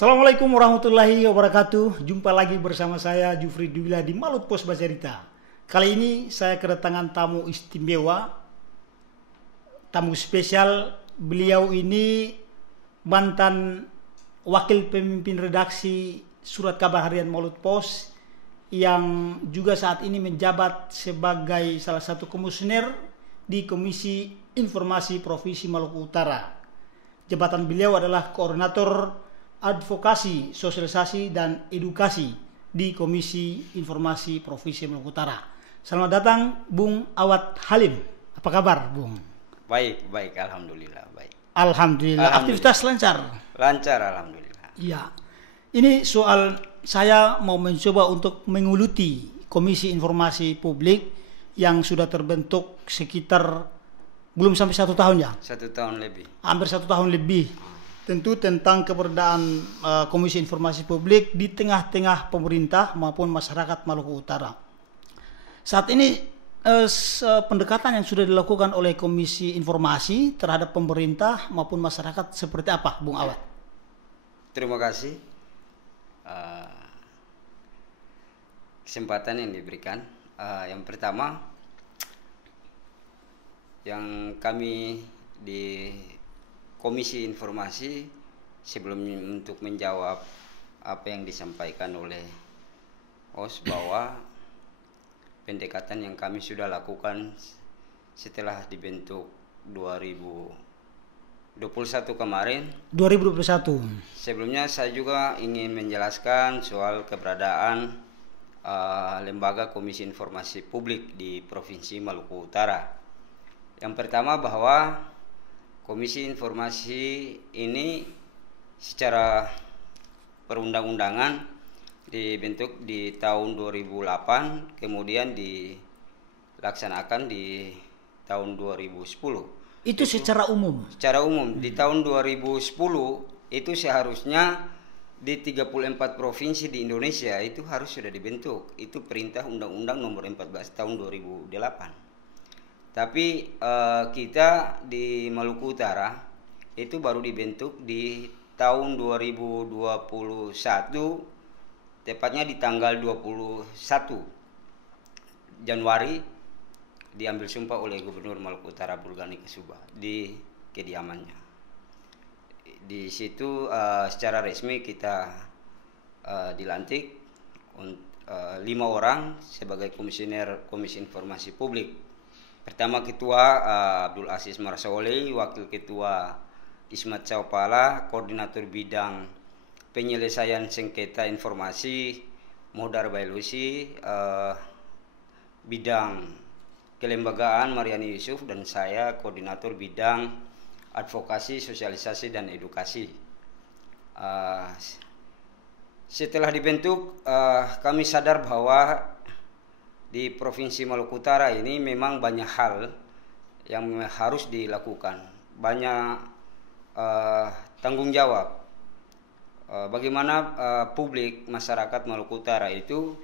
Assalamualaikum warahmatullahi wabarakatuh. Jumpa lagi bersama saya Jufri Dwila di Malut Pos Bacarita. Kali ini saya kedatangan tamu istimewa, tamu spesial. Beliau ini mantan wakil pemimpin redaksi Surat Kabar Harian Malut Pos yang juga saat ini menjabat sebagai salah satu komisioner di Komisi Informasi Provinsi Maluku Utara. Jabatan beliau adalah koordinator advokasi, sosialisasi, dan edukasi di Komisi Informasi Provinsi Maluku Utara. Selamat datang, Bung Awad Halim. Apa kabar, Bung? Baik, alhamdulillah, baik. Alhamdulillah. Aktivitas lancar? Lancar, alhamdulillah. Iya. Ini soal saya mau mencoba untuk menguluti Komisi Informasi Publik yang sudah terbentuk sekitar belum sampai 1 tahun ya? 1 tahun lebih. Hampir 1 tahun lebih. Tentu tentang keberadaan Komisi Informasi Publik di tengah-tengah pemerintah maupun masyarakat Maluku Utara. Saat ini pendekatan yang sudah dilakukan oleh Komisi Informasi terhadap pemerintah maupun masyarakat seperti apa, Bung Awad? Terima kasih kesempatan yang diberikan. Yang pertama, yang kami di Komisi Informasi sebelum untuk menjawab apa yang disampaikan oleh host bahwa pendekatan yang kami sudah lakukan setelah dibentuk 2021 kemarin. 2021. Sebelumnya saya juga ingin menjelaskan soal keberadaan lembaga Komisi Informasi Publik di Provinsi Maluku Utara. Yang pertama bahwa Komisi Informasi ini secara perundang-undangan dibentuk di tahun 2008, kemudian dilaksanakan di tahun 2010. Itu secara umum? Secara umum. Di tahun 2010 itu seharusnya di 34 provinsi di Indonesia itu harus sudah dibentuk. Itu perintah Undang-Undang nomor 14 tahun 2008. Tapi kita di Maluku Utara itu baru dibentuk di tahun 2021, tepatnya di tanggal 21 Januari diambil sumpah oleh Gubernur Maluku Utara Burgani Kasuba di kediamannya. Di situ secara resmi kita dilantik 5 orang sebagai komisioner Komisi Informasi Publik. Pertama Ketua Abdul Aziz Marsaoli, Wakil Ketua Ismat Chaupala, Koordinator Bidang Penyelesaian Sengketa Informasi Mohdar Bailusi, Bidang Kelembagaan Mariani Yusuf, dan saya Koordinator Bidang Advokasi, Sosialisasi, dan Edukasi. Setelah dibentuk, kami sadar bahwa di Provinsi Maluku Utara ini memang banyak hal yang harus dilakukan, banyak tanggung jawab. Bagaimana publik masyarakat Maluku Utara itu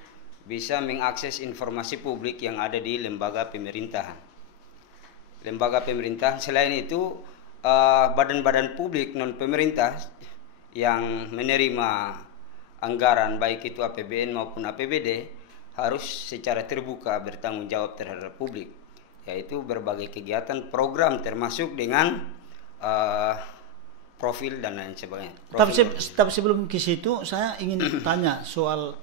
bisa mengakses informasi publik yang ada di lembaga pemerintahan. Lembaga pemerintahan selain itu badan-badan publik non pemerintah yang menerima anggaran baik itu APBN maupun APBD harus secara terbuka bertanggung jawab terhadap publik, yaitu berbagai kegiatan program termasuk dengan profil dan lain sebagainya. Tapi sebelum ke situ saya ingin tanya soal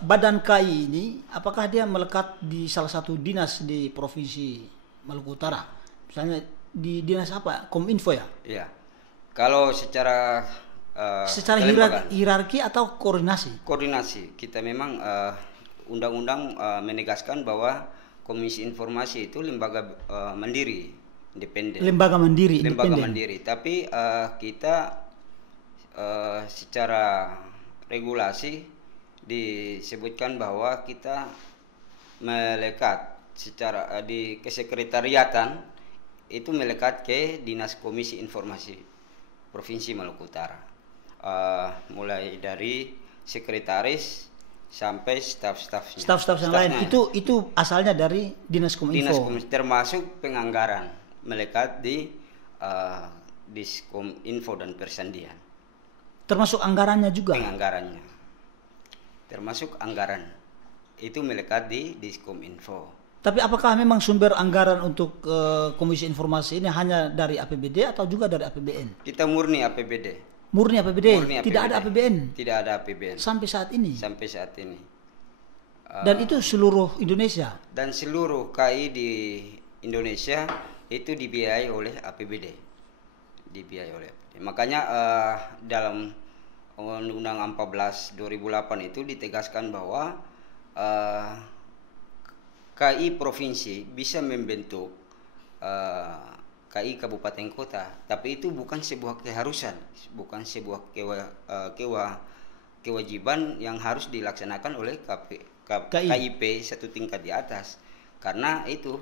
Badan KI ini, apakah dia melekat di salah satu dinas di Provinsi Maluku Utara? Misalnya di dinas apa? Kominfo ya? Iya. Kalau secara hierarki atau koordinasi? Koordinasi. Kita memang undang-undang menegaskan bahwa Komisi Informasi itu lembaga mandiri, independen. Lembaga mandiri, Tapi kita secara regulasi disebutkan bahwa kita melekat secara di kesekretariatan itu melekat ke Dinas Komisi Informasi Provinsi Maluku Utara. Mulai dari sekretaris sampai staf-stafnya. Staf-staf yang lain itu asalnya dari Dinas Kominfo. Termasuk penganggaran melekat di Diskominfo dan Persandian. Termasuk anggarannya juga. Penganggarannya. Termasuk anggaran. Itu melekat di Diskominfo. Tapi apakah memang sumber anggaran untuk Komisi Informasi ini hanya dari APBD atau juga dari APBN? Kita murni APBD. Murni APBD, tidak ada APBN. Tidak ada APBN. Sampai saat ini. Sampai saat ini. Dan itu seluruh Indonesia. Dan seluruh KI di Indonesia itu dibiayai oleh APBD. Dibiayai oleh APBD. Makanya dalam Undang-Undang 14 2008 itu ditegaskan bahwa KI provinsi bisa membentuk KI kabupaten kota, tapi itu bukan sebuah keharusan, bukan sebuah kewajiban yang harus dilaksanakan oleh KIP satu tingkat di atas, karena itu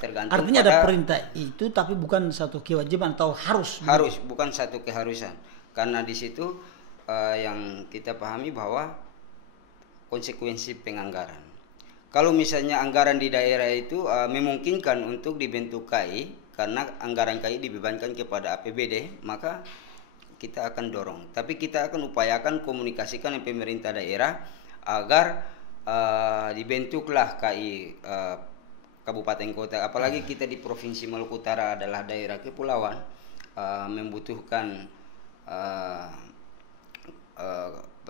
tergantung. Artinya ada perintah itu, tapi bukan satu kewajiban atau harus. Harus, bukan satu keharusan, karena di situ yang kita pahami bahwa konsekuensi penganggaran. Kalau misalnya anggaran di daerah itu memungkinkan untuk dibentuk KI, karena anggaran KI dibebankan kepada APBD, maka kita akan dorong. Tapi kita akan upayakan komunikasikan dengan pemerintah daerah agar dibentuklah KI kabupaten kota. Apalagi kita di Provinsi Maluku Utara adalah daerah kepulauan, membutuhkan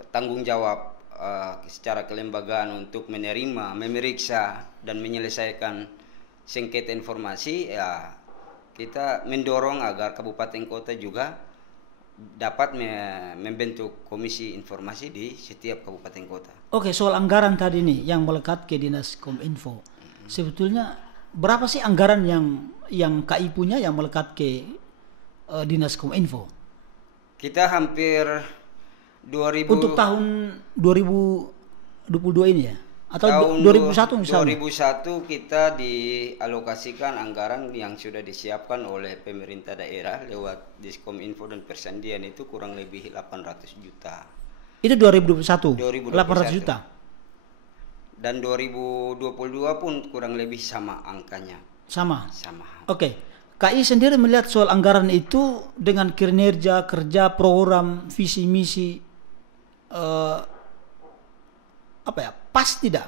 tanggung jawab secara kelembagaan untuk menerima, memeriksa dan menyelesaikan sengketa informasi. Ya, kita mendorong agar kabupaten kota juga dapat membentuk komisi informasi di setiap kabupaten kota. Oke, soal anggaran tadi nih yang melekat ke Dinas Kominfo. Sebetulnya berapa sih anggaran yang KI punya yang melekat ke Dinas Kominfo? Kita hampir 2000 untuk tahun 2022 ini ya? Atau tahun 2001 misalnya? 2001 kita dialokasikan anggaran yang sudah disiapkan oleh pemerintah daerah lewat Diskominfo dan Persandian itu kurang lebih 800 juta. Itu 2021? 2021. 800 juta? Dan 2022 pun kurang lebih sama angkanya. Sama? Sama. Oke. KI sendiri melihat soal anggaran itu dengan kinerja, kerja, program, visi, misi, pas tidak?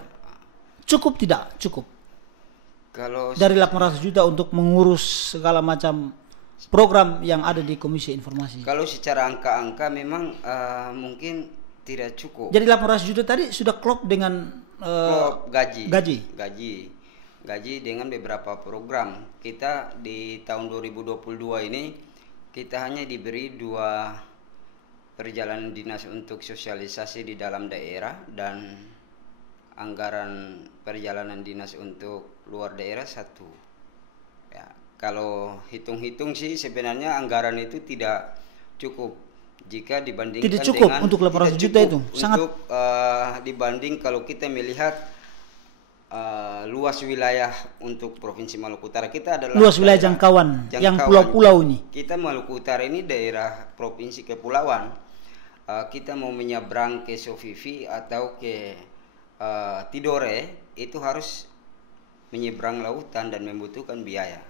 Cukup tidak? Cukup. Kalau dari 800 juta untuk mengurus segala macam program yang ada di Komisi Informasi. Kalau secara angka-angka memang mungkin tidak cukup. Jadi 800 juta tadi sudah klop dengan gaji dengan beberapa program. Kita di tahun 2022 ini kita hanya diberi 2 perjalanan dinas untuk sosialisasi di dalam daerah dan anggaran perjalanan dinas untuk luar daerah 1. Ya, kalau hitung-hitung sih sebenarnya anggaran itu tidak cukup jika dibandingkan tidak cukup dengan untuk 800 juta itu. Sangat untuk dibanding kalau kita melihat luas wilayah untuk Provinsi Maluku Utara, kita adalah luas wilayah jangkauan yang pulau-pulau ini. Kita Maluku Utara ini daerah provinsi kepulauan. Kita mau menyeberang ke Sofifi atau ke Tidore itu harus menyeberang lautan dan membutuhkan biaya.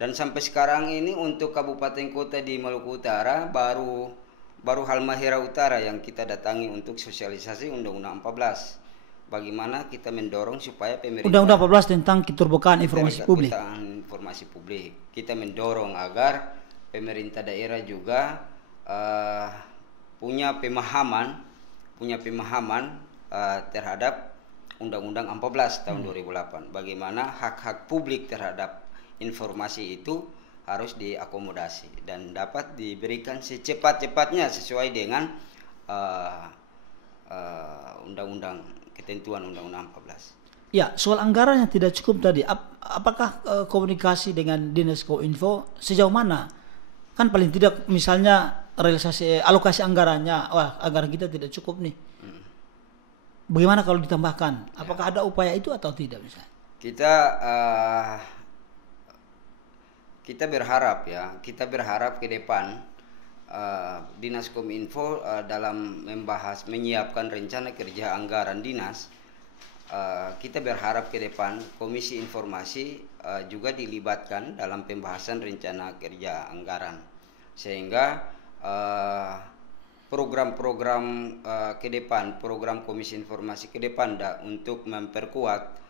Dan sampai sekarang ini untuk kabupaten kota di Maluku Utara baru Halmahera Utara yang kita datangi untuk sosialisasi Undang-Undang 14. Bagaimana kita mendorong supaya pemerintah Undang-Undang 14 tentang keterbukaan informasi publik. Informasi publik. Kita mendorong agar pemerintah daerah juga punya pemahaman terhadap Undang-Undang 14 tahun 2008. Bagaimana hak-hak publik terhadap informasi itu harus diakomodasi dan dapat diberikan secepat-cepatnya sesuai dengan ketentuan Undang-Undang 14. Ya, soal anggaran yang tidak cukup tadi, apakah komunikasi dengan Dinas Kominfo sejauh mana? Kan paling tidak misalnya realisasi alokasi anggarannya, anggaran kita tidak cukup nih. Bagaimana kalau ditambahkan? Apakah ada upaya itu atau tidak misalnya? Kita berharap ke depan Dinas Kominfo dalam menyiapkan rencana kerja anggaran dinas, kita berharap ke depan Komisi Informasi juga dilibatkan dalam pembahasan rencana kerja anggaran, sehingga program-program ke depan, program Komisi Informasi ke depan untuk memperkuat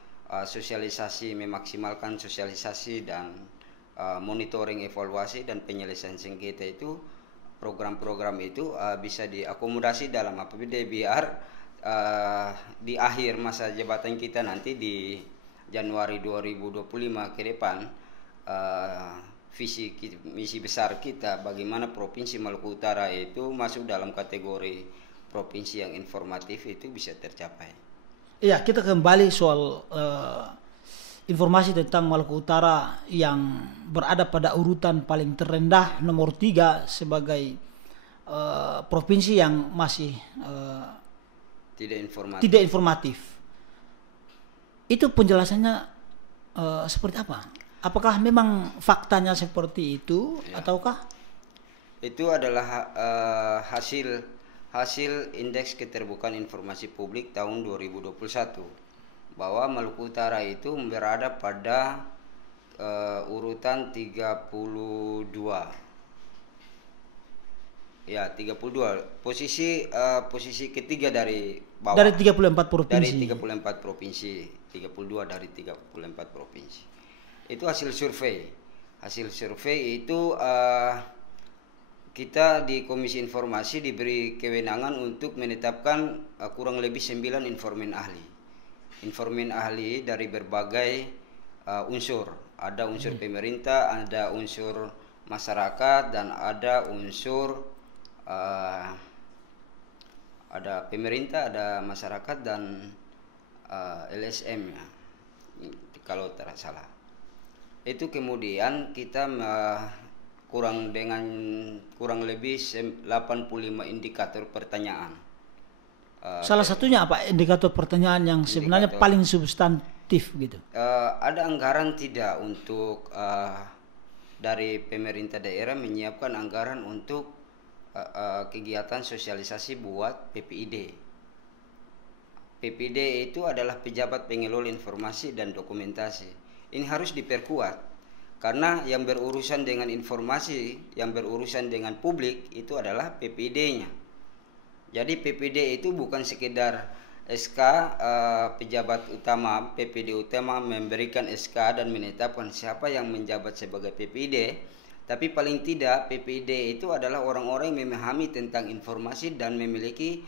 sosialisasi, memaksimalkan sosialisasi dan monitoring, evaluasi dan penyelesaian sengketa itu, program-program itu bisa diakomodasi dalam APBD biar di akhir masa jabatan kita nanti di Januari 2025 ke depan, visi misi besar kita bagaimana Provinsi Maluku Utara itu masuk dalam kategori provinsi yang informatif itu bisa tercapai. Iya, kita kembali soal informasi tentang Maluku Utara yang berada pada urutan paling terendah nomor 3 sebagai provinsi yang masih tidak informatif. Itu penjelasannya seperti apa? Apakah memang faktanya seperti itu, ya, ataukah? Itu adalah hasil Indeks Keterbukaan Informasi Publik tahun 2021, bahwa Maluku Utara itu berada pada urutan 32. Ya, 32. Posisi ketiga dari bawah. Dari 34 provinsi. Dari 34 provinsi. 32 dari 34 provinsi. Itu hasil survei. Hasil survei itu kita di Komisi Informasi diberi kewenangan untuk menetapkan kurang lebih 9 informan ahli. Informan ahli dari berbagai unsur. Ada unsur pemerintah, ada unsur masyarakat, dan ada unsur ada pemerintah, ada masyarakat, dan LSM ya, kalau tidak salah. Itu kemudian kita kurang lebih 85 indikator pertanyaan. Salah satunya apa indikator pertanyaan yang sebenarnya paling substantif gitu? Ada anggaran tidak untuk dari pemerintah daerah menyiapkan anggaran untuk kegiatan sosialisasi buat PPID. PPID itu adalah pejabat pengelola informasi dan dokumentasi. Ini harus diperkuat karena yang berurusan dengan informasi, yang berurusan dengan publik itu adalah PPID-nya. Jadi PPID itu bukan sekedar SK pejabat utama, PPD utama memberikan SK dan menetapkan siapa yang menjabat sebagai PPID, tapi paling tidak PPID itu adalah orang-orang yang memahami tentang informasi dan memiliki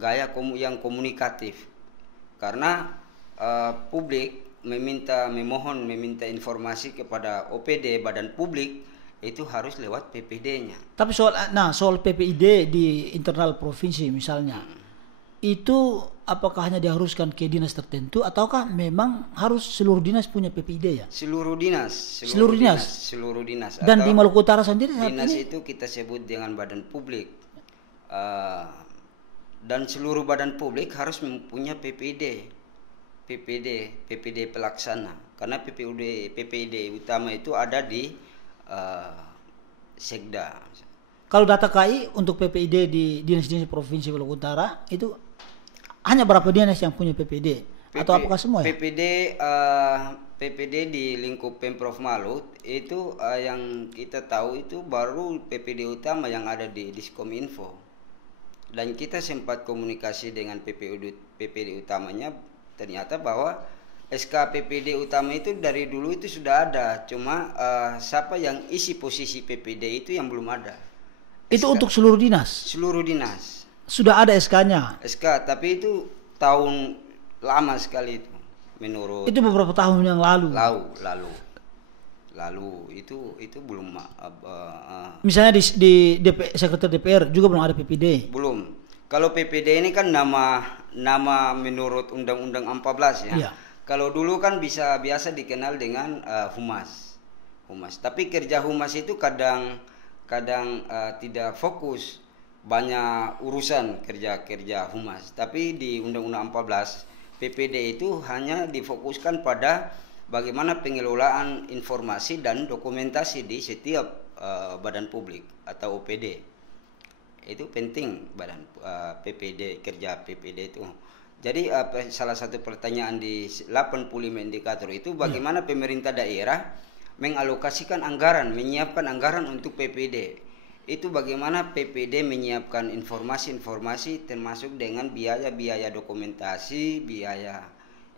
gaya yang komunikatif. Karena publik meminta informasi kepada OPD, badan publik, itu harus lewat PPD-nya. Tapi soal PPID di internal provinsi misalnya, itu apakah hanya diharuskan ke dinas tertentu ataukah memang harus seluruh dinas punya PPID ya? Seluruh dinas. Dan di Maluku Utara sendiri saat dinas ini? Itu kita sebut dengan badan publik. Dan seluruh badan publik harus mempunyai PPD pelaksana, karena PPD utama itu ada di Sekda. Kalau data KI untuk PPID di dinas-dinas provinsi Maluku Utara itu hanya berapa dinas yang punya PPD atau apakah semua ya? PPD di lingkup Pemprov Malut itu yang kita tahu itu baru PPD utama yang ada di Diskominfo. Dan kita sempat komunikasi dengan PPD utamanya, ternyata bahwa SK PPD utama itu dari dulu itu sudah ada, cuma siapa yang isi posisi PPD itu yang belum ada. Itu untuk seluruh dinas? Seluruh dinas. Sudah ada SK-nya? SK, tapi itu tahun lama sekali itu menurut. Itu beberapa tahun yang lalu? Lalu itu belum. Misalnya di Sekretariat DPR juga belum ada PPD? Belum. Kalau PPD ini kan nama menurut Undang-Undang 14 ya. Iya. Kalau dulu kan biasa dikenal dengan humas. Tapi kerja humas itu kadang tidak fokus, banyak urusan kerja humas. Tapi di Undang-Undang 14 PPD itu hanya difokuskan pada bagaimana pengelolaan informasi dan dokumentasi di setiap badan publik atau OPD. Itu penting badan PPD, kerja PPD itu. Jadi salah satu pertanyaan di 85 indikator itu bagaimana pemerintah daerah mengalokasikan anggaran, menyiapkan anggaran untuk PPD. itu bagaimana PPD menyiapkan informasi-informasi termasuk dengan biaya-biaya dokumentasi, biaya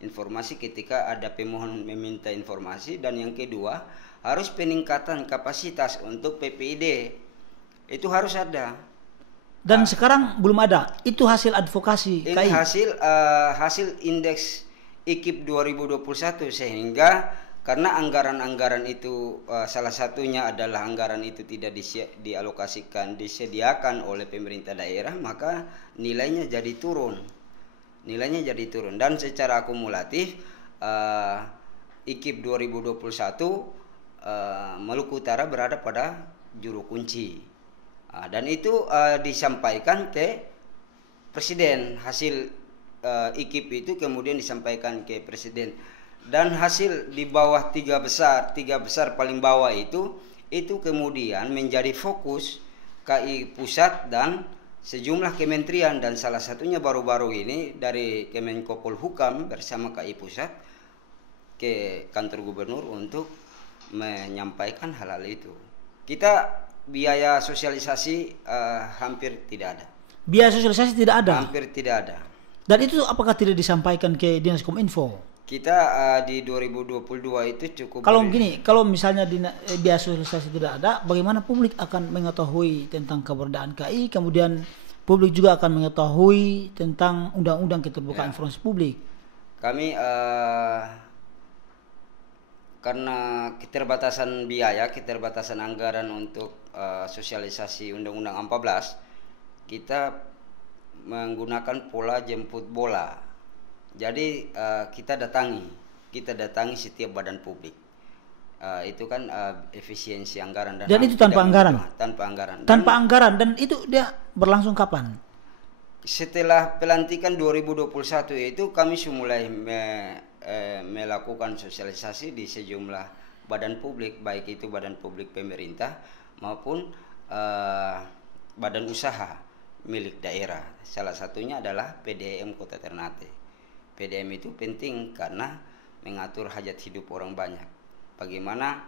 informasi ketika ada pemohon meminta informasi, dan yang kedua harus peningkatan kapasitas untuk PPD itu harus ada. Dan sekarang belum ada. Itu hasil advokasi Ini KAI. hasil indeks IKIP 2021, sehingga karena anggaran-anggaran itu salah satunya adalah anggaran itu tidak disediakan oleh pemerintah daerah, maka nilainya jadi turun. Dan secara akumulatif IKIP 2021 Maluku Utara berada pada juru kunci. Dan itu disampaikan ke presiden. Hasil IKIP itu kemudian disampaikan ke presiden, dan hasil di bawah tiga besar paling bawah itu kemudian menjadi fokus KAI pusat dan sejumlah kementerian, dan salah satunya baru-baru ini dari Kemenko Polhukam bersama KAI pusat ke kantor gubernur untuk menyampaikan hal-hal itu. Kita biaya sosialisasi hampir tidak ada. Biaya sosialisasi tidak ada. Hampir tidak ada. Dan itu apakah tidak disampaikan ke Dinas Kominfo? Kita di 2022 itu cukup. Kalau gini, kalau misalnya biaya sosialisasi tidak ada, bagaimana publik akan mengetahui tentang keberadaan KAI? Kemudian publik juga akan mengetahui tentang undang-undang keterbukaan informasi publik. Kami karena keterbatasan biaya, keterbatasan anggaran untuk sosialisasi Undang-Undang 14, kita menggunakan pola jemput bola. Jadi kita datangi setiap badan publik. Itu kan efisiensi anggaran, dan itu tanpa anggaran. Tanpa anggaran, dan itu dia berlangsung kapan? Setelah pelantikan 2021 itu kami mulai melakukan sosialisasi di sejumlah badan publik, baik itu badan publik pemerintah maupun badan usaha milik daerah. Salah satunya adalah PDM Kota Ternate. PDM itu penting karena mengatur hajat hidup orang banyak. Bagaimana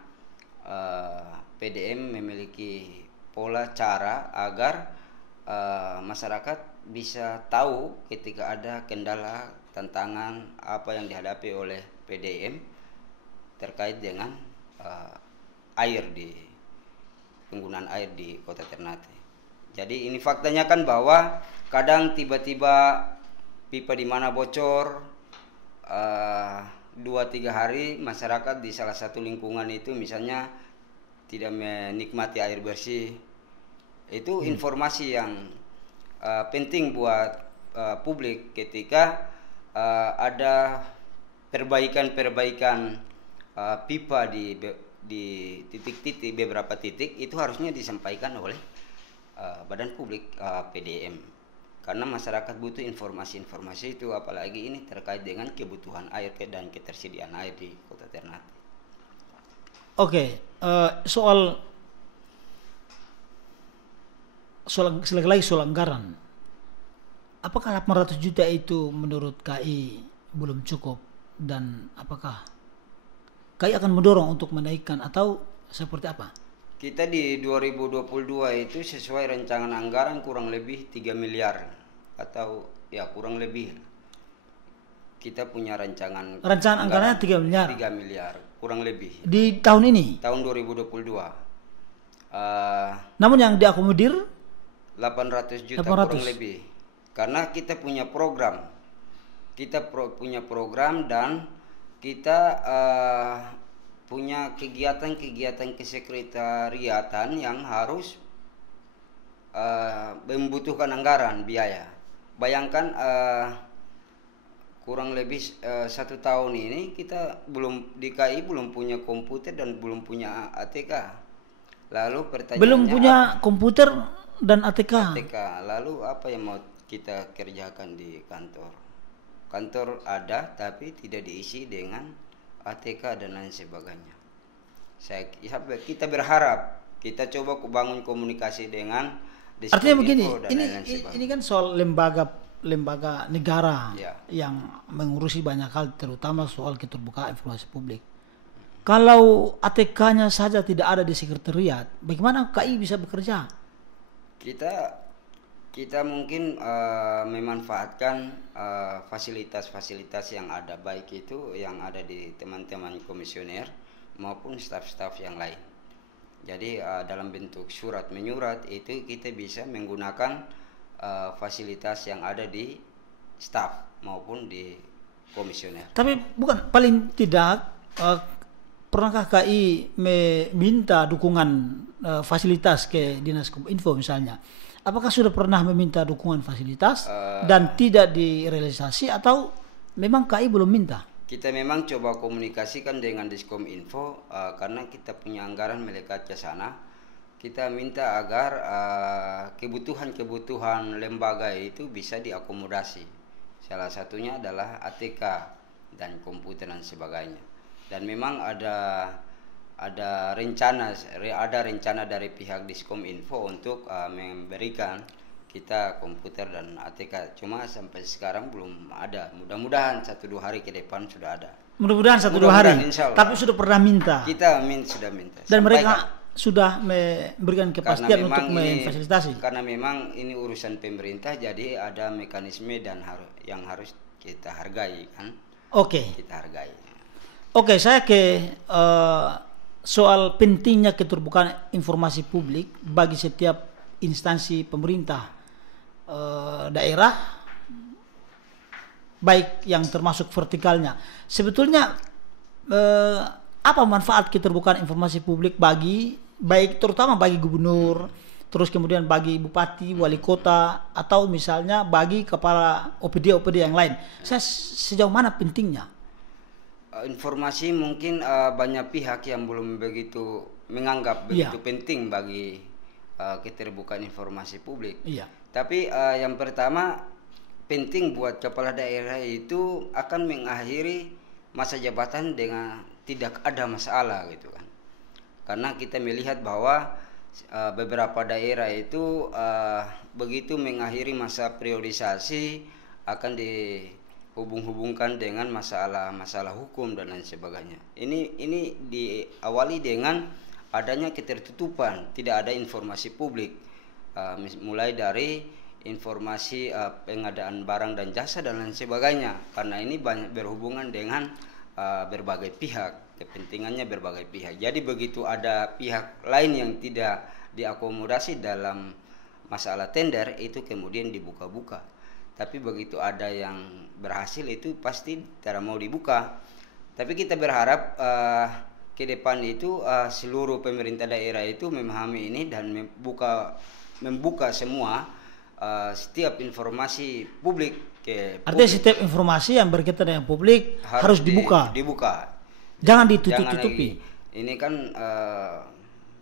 PDM memiliki pola cara agar masyarakat bisa tahu ketika ada kendala, tantangan apa yang dihadapi oleh PDM terkait dengan penggunaan air di Kota Ternate. Jadi ini faktanya kan bahwa kadang tiba-tiba pipa di mana bocor, 2-3 hari masyarakat di salah satu lingkungan itu misalnya tidak menikmati air bersih. Itu informasi yang penting buat publik ketika ada perbaikan pipa di titik-titik, beberapa titik, itu harusnya disampaikan oleh badan publik PDM, karena masyarakat butuh informasi-informasi itu, apalagi ini terkait dengan kebutuhan air dan ketersediaan air di Kota Ternate. Oke, soal anggaran, apakah 800 juta itu menurut KAI belum cukup, dan apakah KAI akan mendorong untuk menaikkan atau seperti apa? Kita di 2022 itu sesuai rancangan anggaran kurang lebih 3 miliar atau ya kurang lebih. Kita punya rancangan anggarannya 3 miliar. 3 miliar kurang lebih. Di tahun ini? Tahun 2022. Namun yang diakomodir 800 juta kurang lebih. Karena kita punya program. Punya program dan kita punya kegiatan kesekretariatan yang harus membutuhkan anggaran, biaya. Bayangkan kurang lebih 1 tahun ini kita di KAI belum punya komputer dan belum punya ATK. Lalu pertanyaannya, belum punya komputer dan ATK. Lalu apa yang mau kita kerjakan di kantor? Kantor ada tapi tidak diisi dengan ATK dan lain sebagainya. Kita berharap, kita coba bangun komunikasi dengan artinya begini, ini kan soal lembaga negara yang mengurusi banyak hal, terutama soal keterbukaan informasi publik. Kalau ATK-nya saja tidak ada di sekretariat, bagaimana KAI bisa bekerja? Kita mungkin memanfaatkan fasilitas-fasilitas yang ada, baik itu yang ada di teman-teman komisioner maupun staf-staf yang lain. Jadi dalam bentuk surat menyurat itu kita bisa menggunakan fasilitas yang ada di staf maupun di komisioner. Tapi bukan paling tidak pernahkah KI meminta dukungan fasilitas ke Dinas Kominfo misalnya? Apakah sudah pernah meminta dukungan fasilitas dan tidak direalisasi, atau memang KI belum minta? Kita memang coba komunikasikan dengan Diskominfo karena kita punya anggaran melekat ke sana. Kita minta agar kebutuhan-kebutuhan lembaga itu bisa diakomodasi. Salah satunya adalah ATK dan komputer dan sebagainya. Dan memang ada rencana dari pihak Diskominfo untuk memberikan kita komputer dan ATK. Cuma sampai sekarang belum ada. Mudah-mudahan 1-2 hari ke depan sudah ada. Mudah-mudahan 1-2 hari. Tapi sudah pernah minta. Kita sudah minta. Dan mereka sudah memberikan kepastian untuk memfasilitasi. Karena memang ini urusan pemerintah, jadi ada mekanisme dan yang harus kita hargai, kan? Oke. Kita hargai. Oke, saya ke soal pentingnya keterbukaan informasi publik bagi setiap instansi pemerintah daerah, baik yang termasuk vertikalnya. Sebetulnya apa manfaat keterbukaan informasi publik terutama bagi gubernur, terus kemudian bagi bupati, wali kota, atau misalnya bagi kepala OPD yang lain? Sejauh mana pentingnya? Informasi mungkin banyak pihak yang belum begitu menganggap begitu penting bagi keterbukaan informasi publik. Tapi yang pertama, penting buat kepala daerah itu akan mengakhiri masa jabatan dengan tidak ada masalah gitu kan. Karena kita melihat bahwa beberapa daerah itu begitu mengakhiri masa priorisasi akan dihubung-hubungkan dengan masalah hukum dan lain sebagainya. Ini diawali dengan adanya ketertutupan, tidak ada informasi publik, mulai dari informasi pengadaan barang dan jasa dan lain sebagainya. Karena ini banyak berhubungan dengan berbagai pihak, kepentingannya berbagai pihak. Jadi begitu ada pihak lain yang tidak diakomodasi dalam masalah tender, itu kemudian dibuka-buka. Tapi begitu ada yang berhasil itu pasti tidak mau dibuka. Tapi kita berharap ke depan itu seluruh pemerintah daerah itu memahami ini dan membuka semua setiap informasi publik ke publik. Artinya setiap informasi yang berkaitan dengan publik harus dibuka. Jangan ditutup-tutupi. Ini kan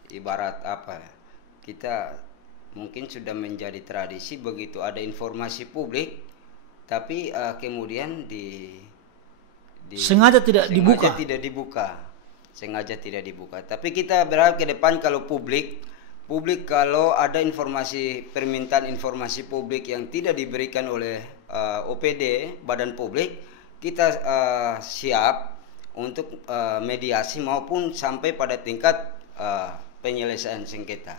ibarat apa? Kita mungkin sudah menjadi tradisi begitu ada informasi publik, tapi kemudian sengaja tidak dibuka. Sengaja tidak dibuka. Tapi kita berharap ke depan kalau publik kalau ada permintaan informasi publik yang tidak diberikan oleh OPD, badan publik, kita siap untuk mediasi maupun sampai pada tingkat penyelesaian sengketa.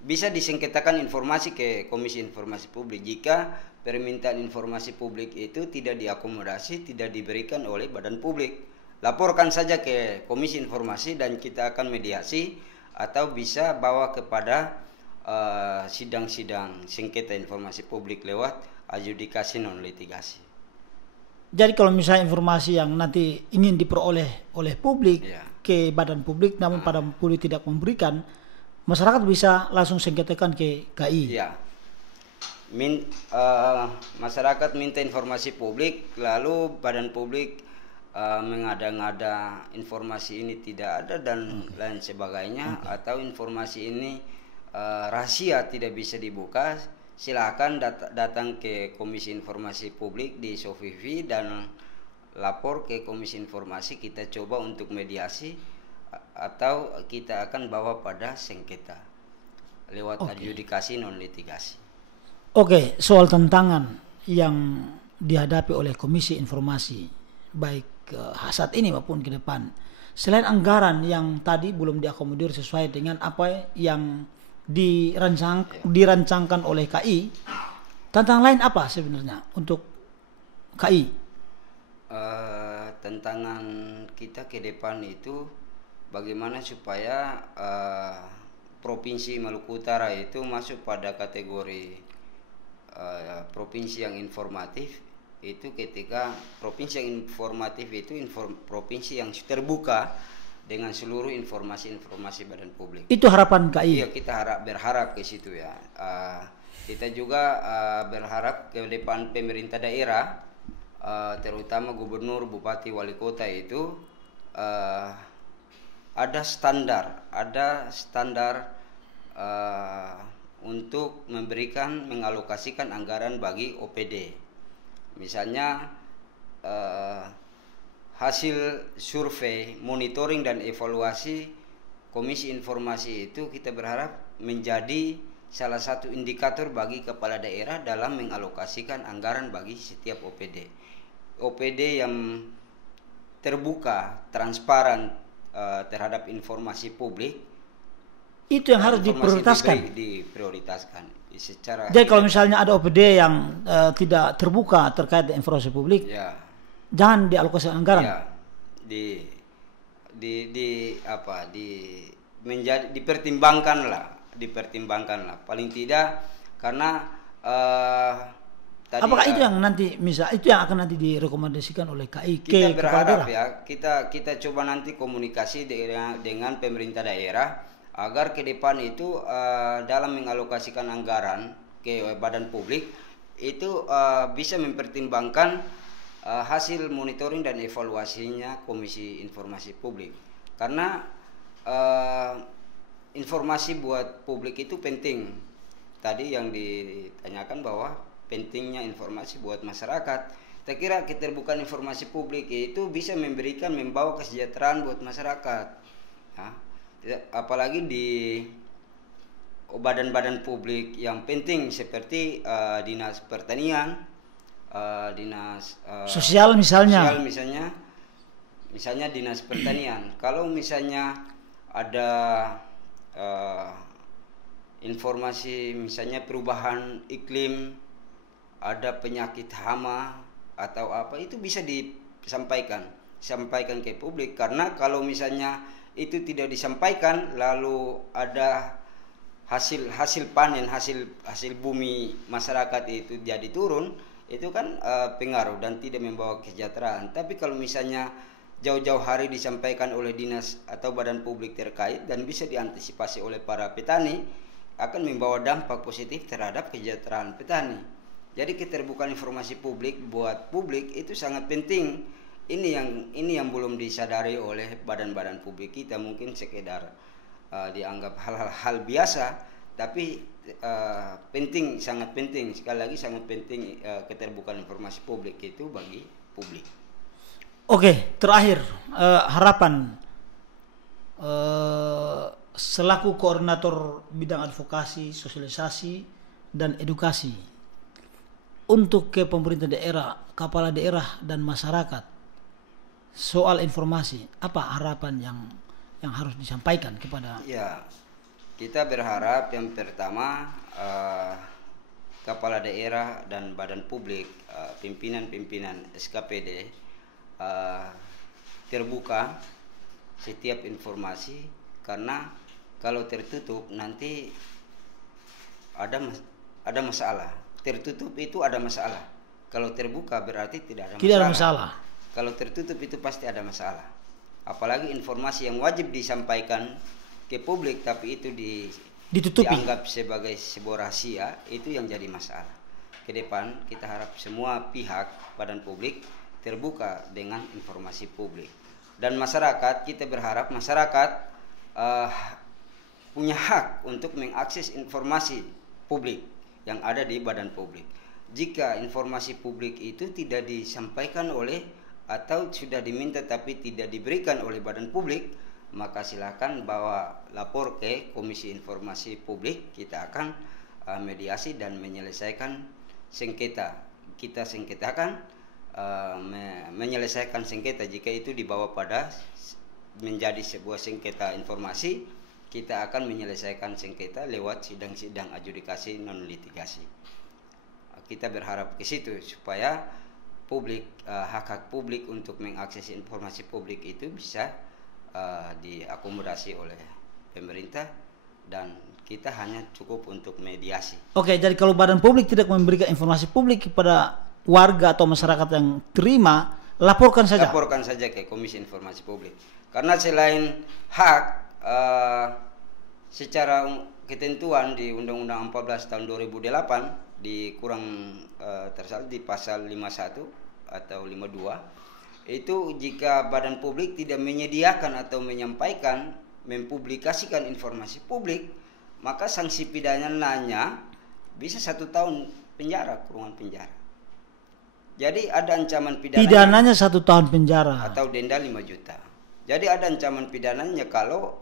Bisa disengketakan informasi ke Komisi Informasi Publik jika permintaan informasi publik itu tidak diakomodasi, tidak diberikan oleh badan publik. Laporkan saja ke Komisi Informasi dan kita akan mediasi, atau bisa bawa kepada sidang-sidang sengketa informasi publik lewat adjudikasi non litigasi. Jadi kalau misalnya informasi yang nanti ingin diperoleh oleh publik ke badan publik, namun badan publik tidak memberikan, masyarakat bisa langsung sengketakan ke KI. Ya, masyarakat minta informasi publik, lalu badan publik mengada-ngada informasi ini tidak ada dan lain sebagainya, atau informasi ini rahasia tidak bisa dibuka. Silakan datang ke Komisi Informasi Publik di Sofivi dan lapor ke Komisi Informasi. Kita coba untuk mediasi, atau kita akan bawa pada sengketa lewat adjudikasi non litigasi. Oke, soal tantangan yang dihadapi oleh Komisi Informasi baik saat ini maupun ke depan, selain anggaran yang tadi belum diakomodir sesuai dengan apa yang dirancangkan oleh KI, tantangan lain apa sebenarnya untuk KI? Tantangan kita ke depan itu bagaimana supaya Provinsi Maluku Utara itu masuk pada kategori provinsi yang informatif. Itu ketika provinsi yang informatif itu provinsi yang terbuka dengan seluruh informasi badan publik. Itu harapan KI. Iya, kita berharap ke situ ya. Kita juga berharap ke depan pemerintah daerah, terutama gubernur, bupati, wali kota itu ada standar untuk mengalokasikan anggaran bagi OPD. Misalnya hasil survei, monitoring dan evaluasi Komisi Informasi itu kita berharap menjadi salah satu indikator bagi kepala daerah dalam mengalokasikan anggaran bagi setiap OPD. OPD yang terbuka, transparan terhadap informasi publik, itu yang harus diprioritaskan. Jadi kalau misalnya ada OPD yang tidak terbuka terkait dengan informasi publik, ya, jangan dialokasikan anggaran. Ya, dipertimbangkanlah paling tidak, karena apakah itu yang nanti itu yang akan nanti direkomendasikan oleh KI kita berharap ya, kita coba nanti komunikasi dengan pemerintah daerah agar ke depan itu dalam mengalokasikan anggaran ke badan publik itu bisa mempertimbangkan hasil monitoring dan evaluasinya Komisi Informasi Publik, karena informasi buat publik itu penting. Tadi yang ditanyakan bahwa pentingnya informasi buat masyarakat. Saya kira keterbukaan informasi publik itu bisa membawa kesejahteraan buat masyarakat. Ya. Apalagi di badan-badan publik yang penting seperti dinas pertanian, dinas sosial misalnya. Misalnya dinas pertanian. Kalau misalnya ada informasi misalnya perubahan iklim, ada penyakit hama atau apa, itu bisa disampaikan ke publik, karena kalau misalnya itu tidak disampaikan lalu ada hasil panen, hasil bumi masyarakat itu jadi turun, itu kan pengaruh dan tidak membawa kesejahteraan. Tapi kalau misalnya jauh-jauh hari disampaikan oleh dinas atau badan publik terkait dan bisa diantisipasi oleh para petani, akan membawa dampak positif terhadap kesejahteraan petani. Jadi keterbukaan informasi publik buat publik itu sangat penting. Ini yang belum disadari oleh badan-badan publik kita, mungkin sekedar dianggap hal biasa, tapi penting, sangat penting. Sekali lagi sangat penting keterbukaan informasi publik itu bagi publik. Oke, terakhir harapan selaku koordinator bidang advokasi, sosialisasi dan edukasi untuk ke pemerintah daerah, kepala daerah dan masyarakat soal informasi, apa harapan yang harus disampaikan kepada? Ya, kita berharap yang pertama kepala daerah dan badan publik, pimpinan-pimpinan SKPD terbuka setiap informasi, karena kalau tertutup nanti ada masalah. Tertutup itu ada masalah. Kalau terbuka berarti tidak ada masalah. Kalau tertutup itu pasti ada masalah. Apalagi informasi yang wajib disampaikan ke publik tapi itu dianggap sebagai sebuah rahasia, itu yang jadi masalah. Ke depan kita harap semua pihak badan publik terbuka dengan informasi publik. Dan masyarakat, kita berharap masyarakat punya hak untuk mengakses informasi publik yang ada di badan publik. Jika informasi publik itu tidak disampaikan atau sudah diminta tapi tidak diberikan oleh badan publik, maka silakan lapor ke Komisi Informasi Publik. Kita akan mediasi dan menyelesaikan sengketa. Kita sengketakan, menyelesaikan sengketa jika itu dibawa menjadi sebuah sengketa informasi, kita akan menyelesaikan sengketa lewat sidang-sidang adjudikasi non litigasi. Kita berharap ke situ supaya publik, hak-hak publik untuk mengakses informasi publik itu bisa diakomodasi oleh pemerintah, dan kita hanya cukup untuk mediasi. Oke, jadi kalau badan publik tidak memberikan informasi publik kepada warga atau masyarakat yang terima, laporkan saja. Laporkan saja ke Komisi Informasi Publik. Karena selain hak, secara ketentuan di Undang-Undang 14 tahun 2008 di tersalah di pasal 51 atau 52, itu jika badan publik tidak menyediakan atau menyampaikan, mempublikasikan informasi publik, maka sanksi pidananya bisa 1 tahun penjara, kurungan penjara. Jadi ada ancaman pidananya 1 tahun penjara atau denda 5 juta. Jadi ada ancaman pidananya kalau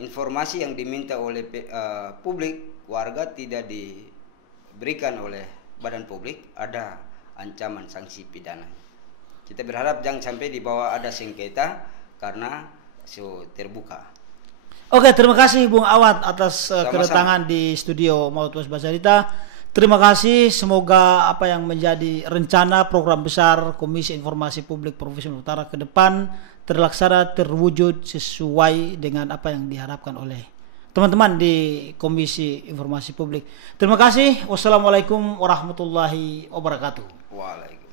informasi yang diminta oleh publik, warga tidak diberikan oleh badan publik, ada ancaman sanksi pidana. Kita berharap jangan sampai di bawah ada sengketa karena terbuka. Oke, terima kasih Bung Awad atas kedatangan di studio Malut Pos Bacarita. Terima kasih, semoga apa yang menjadi rencana program besar Komisi Informasi Publik Provinsi Maluku Utara ke depan terlaksana, terwujud sesuai dengan apa yang diharapkan oleh teman-teman di Komisi Informasi Publik. Terima kasih. Wassalamualaikum warahmatullahi wabarakatuh. Waalaikumsalam.